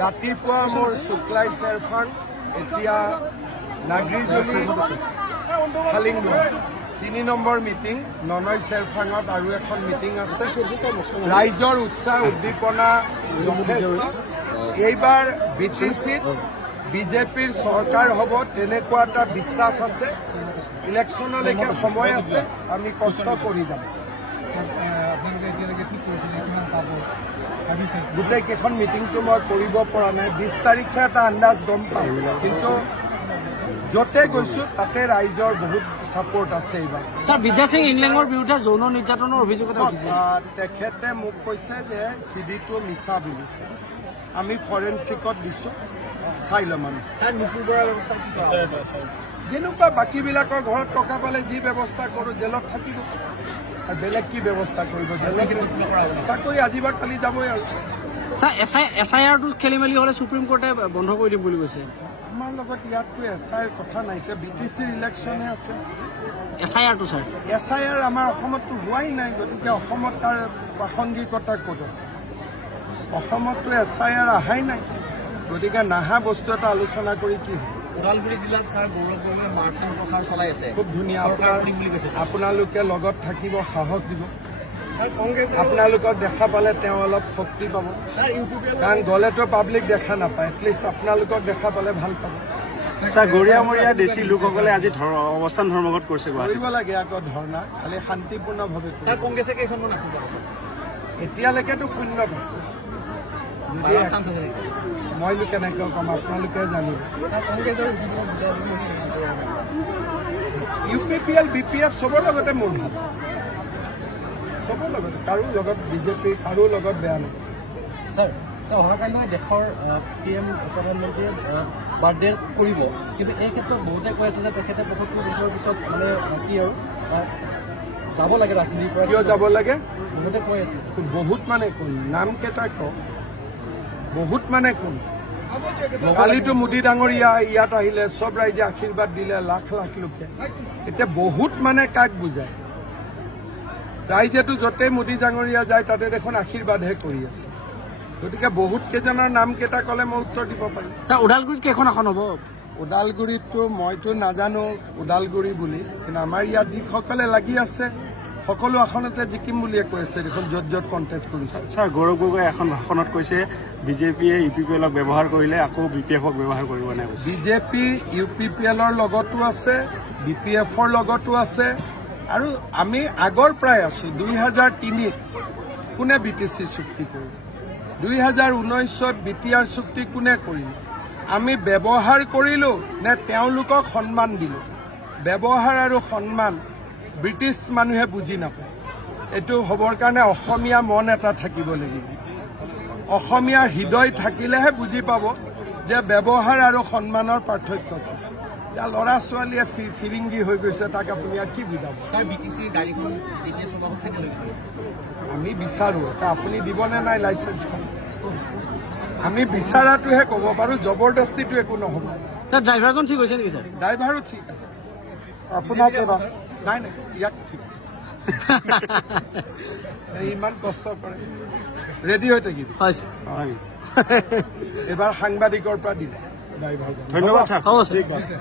ৰাতিপুৱা মোৰ শুক্লাই চেৰফান এতিয়া নাগৰিজলি খালিংগড় 3 নম্বৰ মিটিং ননৈ চেৰফাঙত আৰু এখন মিটিং আছে। ৰাইজৰ উৎসাহ উদ্দীপনা যথেষ্ট। এইবাৰ BTCত বিজেপিৰ চৰকাৰ হ'ব তেনেকুৱা এটা বিশ্বাস আছে। ইলেকশ্যনলৈকে সময় আছে, আমি কষ্ট কৰি যাম। গোটেই কেইখন মিটিংটো মই কৰিব পৰা নাই। 20 তাৰিখে এটা আন্দাজ গম পাম, কিন্তু য'তে গৈছোঁ তাতে ৰাইজৰ বহুত ছাপোৰ্ট আছে এইবাৰ। ছাৰ, বিদ্যা সিং ইংলেঙৰ বিৰুদ্ধে যৌন নিৰ্যাতনৰ অভিযোগ এটা উঠিছে। তেখেতে মোক কৈছে যে চিডিটো মিছা বুলি। আমি ফৰেনচিকত দিছোঁ, চাই ল'ম আমি। যেনেকুৱা বাকীবিলাকৰ ঘৰত টকা পালে যি ব্যৱস্থা কৰোঁ, জেলত থাকিব। বেলেগ কি ব্যৱস্থা কৰিব? জেলত চাকৰি আজি বা কালি যাবই আৰু। ছাৰ, SIRটো খেলি মেলি হ'লে সুপ্ৰিম কোৰ্টে বন্ধ কৰি দিম বুলি কৈছে। আমাৰ লগত ইয়াততো SIR কথা নাই, এতিয়া BTCৰ ইলেকশ্যনহে আছে। SIRটো ছাৰ, SIR আমাৰ অসমততো হোৱাই নাই, গতিকে অসমত তাৰ প্ৰাসংগিকতা ক'ত আছে? অসমততো SIR অহাই নাই, গতিকে নাহা বস্তু এটা আলোচনা কৰি কি হ'ব? ওদালগুৰি জিলাত ছাৰ গৌৰৱ গগৈয়ে মাৰাথন প্ৰচাৰ চলাই আছে। খুব ধুনীয়া। আপোনালোকে লগত থাকিব, সাহস দিব। আপোনালোকক দেখা পালে তেওঁ অলপ শক্তি পাব, কাৰণ গ'লেতো পাব্লিক দেখা নাপায়। এটলিষ্ট আপোনালোকক দেখা পালে ভাল পাব। ছাৰ, গৰিয়ামৰীয়া দেশী লোকসকলে আজি অৱস্থান ধৰ্মঘট কৰিছে। কৰিব লাগে আকৌ ধৰ্ণা, খালি শান্তিপূৰ্ণভাৱে। কংগ্ৰেছে কেইখনমান আছে? এতিয়ালৈকেতো শূন্যত আছে। মইনো কেনেকৈ ক'ম, আপোনালোকে জানিব। UPPL BPF চবৰ লগতে মোৰ ভাল, চবৰ লগতে। কাৰো লগত বিজেপি, কাৰো লগত বেয়া নাই। ছাৰ, অহাকাইলৈ দেশৰ PM প্ৰধানমন্ত্ৰীয়ে বাৰ্থডে কৰিব, কিন্তু এই ক্ষেত্ৰত বহুতে কৈ আছে যে তেখেতে 75 বছৰৰ পিছত মানে কি আৰু যাব লাগে ৰাজনীতিৰ পৰা। কিয় যাব লাগে? বহুতে কৈ আছে। বহুত মানে কোন? নাম কেইটা কওক। বহুত মানে কোন? কালিতো মোদী ডাঙৰীয়া ইয়াত আহিলে, চব ৰাইজে আশীৰ্বাদ দিলে, লাখ লাখ লোকে। এতিয়া বহুত মানে কাক বুজায়? ৰাইজেতো য'তেই মোদী ডাঙৰীয়া যায় তাতে দেখোন আশীৰ্বাদহে কৰি আছে। গতিকে বহুত কেইজনৰ নাম কেইটা ক'লে মই উত্তৰ দিব পাৰিম। ছাৰ, ওদালগুৰিত কেইখন আসন হ'ব? ওদালগুৰিততো মইতো নাজানো ওদালগুৰি বুলি, কিন্তু আমাৰ ইয়াত যিসকলে লাগি আছে সকলো আসনতে জিকিম বুলিয়ে কৈ আছে দেখোন, য'ত য'ত কণ্টেষ্ট কৰিছে। ছাৰ, গৌৰৱ গগৈ এখন ভাষণত কৈছে বিজেপিয়ে UPPLক ব্যৱহাৰ কৰিলে আকৌ BPFক ব্যৱহাৰ কৰিব নাই। বিজেপি UPPLৰ লগতো আছে, BPFৰ লগতো আছে, আৰু আমি আগৰ পৰাই আছোঁ। 2003ত কোনে BTC চুক্তি কৰিল? 2019ত BTR চুক্তি কোনে কৰিল? আমি ব্যৱহাৰ কৰিলোঁ নে তেওঁলোকক সন্মান দিলোঁ? ব্যৱহাৰ আৰু সন্মান ব্ৰিটিছ মানুহে বুজি নাপায়। এইটো হ'বৰ কাৰণে অসমীয়া মন এটা থাকিব লাগিব। অসমীয়া হৃদয় থাকিলেহে বুজি পাব যে ব্যৱহাৰ আৰু সন্মানৰ পাৰ্থক্য কি। এতিয়া ল'ৰা ছোৱালীয়ে ফিৰিংগি হৈ গৈছে, তাক আপুনি আৰু কি বুজাব? BTCৰ গাড়ীখন আমি বিচাৰোঁ, আপুনি দিবনে নাই লাইচেন্সখন? আমি বিচৰাটোহে ক'ব পাৰোঁ, জবৰদস্তিটো একো নহ'ব। ছাৰ, ড্ৰাইভাৰজন ঠিক হৈছে নেকি? ছাৰ, ড্ৰাইভাৰো ঠিক আছে। আপোনাক নাই নাই, ইয়াক ঠিক। ইমান কষ্ট কৰে, ৰেডি হৈ থাকিব। এইবাৰ সাংবাদিকৰ পৰা দিম ড্ৰাইভাৰ। ধন্যবাদ ছাৰ। হ'ব ছাৰ। ঠিক আছে।